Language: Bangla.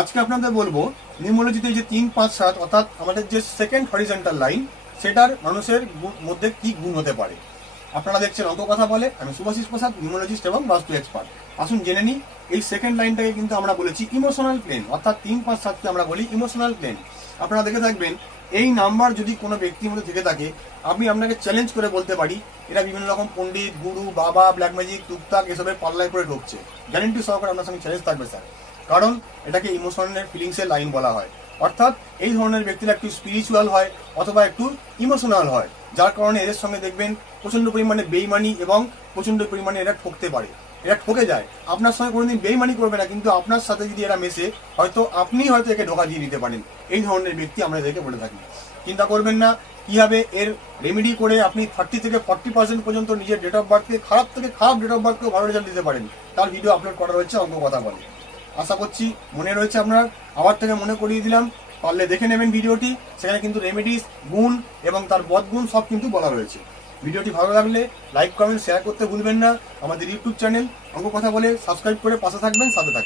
আজকে আপনাদের বলবো নিউমোলজিতে যে 3, 5, 7 অর্থাৎ আমাদের যে সেকেন্ড হরিজন্টাল লাইন সেটার মানুষের মধ্যে কি গুণ হতে পারে। আপনারা দেখছেন অঙ্ক কথা বলে, আমি শুভাশিস প্রসাদ, নিউমোলজিস্ট এবং বাস্তু এক্সপার্ট। আসুন জেনে নিই। এই সেকেন্ড লাইনটাকে কিন্তু আমরা বলেছি ইমোশনাল প্লেন, অর্থাৎ 3, 5, 7কে আমরা বলি ইমোশনাল প্লেন। আপনারা দেখে থাকবেন এই নাম্বার যদি কোনো ব্যক্তির মধ্যে থেকে থাকে, আমি আপনাকে চ্যালেঞ্জ করে বলতে পারি এরা বিভিন্ন রকম পণ্ডিত, গুরু, বাবা, ব্ল্যাক ম্যাজিক, টুকটাক এসবের পাল্লায় করে ঢুকছে। গ্যারেন্টি সহকারে আপনার সঙ্গে চ্যালেঞ্জ থাকবে স্যার, কারণ এটাকে ইমোশনের ফিলিংসের লাইন বলা হয়। অর্থাৎ এই ধরনের ব্যক্তিরা একটু স্পিরিচুয়াল হয় অথবা একটু ইমোশনাল হয়, যার কারণে এদের সঙ্গে দেখবেন প্রচন্ড পরিমাণে বেইমানি এবং প্রচন্ড পরিমাণে এরা ঠকতে পারে। এরা ঠকে যায়, আপনার সঙ্গে কোনোদিন বেইমানি করবে না, কিন্তু আপনার সাথে যদি এরা মেশে হয়তো আপনি হয়তো একে ধোঁকা দিয়ে দিতে পারেন। এই ধরনের ব্যক্তি আমরা এদেরকে বলে থাকি। চিন্তা করবেন না কিভাবে এর রেমেডি করে আপনি 30 থেকে 40% পর্যন্ত নিজের ডেট অফ বার্থকে, খারাপ থেকে খারাপ ডেট অফ বার্থকেও ভালো রেজাল্ট দিতে পারেন। তার ভিডিও আপলোড করা রয়েছে অঙ্ক কথা বলে। আশা করছি মনে রয়েছে আপনার। আবার থেকে মনে করিয়ে দিলাম, পারলে দেখে নেবেন ভিডিওটি। সেখানে কিন্তু রেমেডিস, গুণ এবং তার বদগুণ সব কিন্তু বলা রয়েছে। ভিডিওটি ভালো লাগলে লাইক, কমেন্ট, শেয়ার করতে ভুলবেন না। আমাদের ইউটিউব চ্যানেল অঙ্ক কথা বলে সাবস্ক্রাইব করে পাশে থাকবেন, সাথে থাকবেন।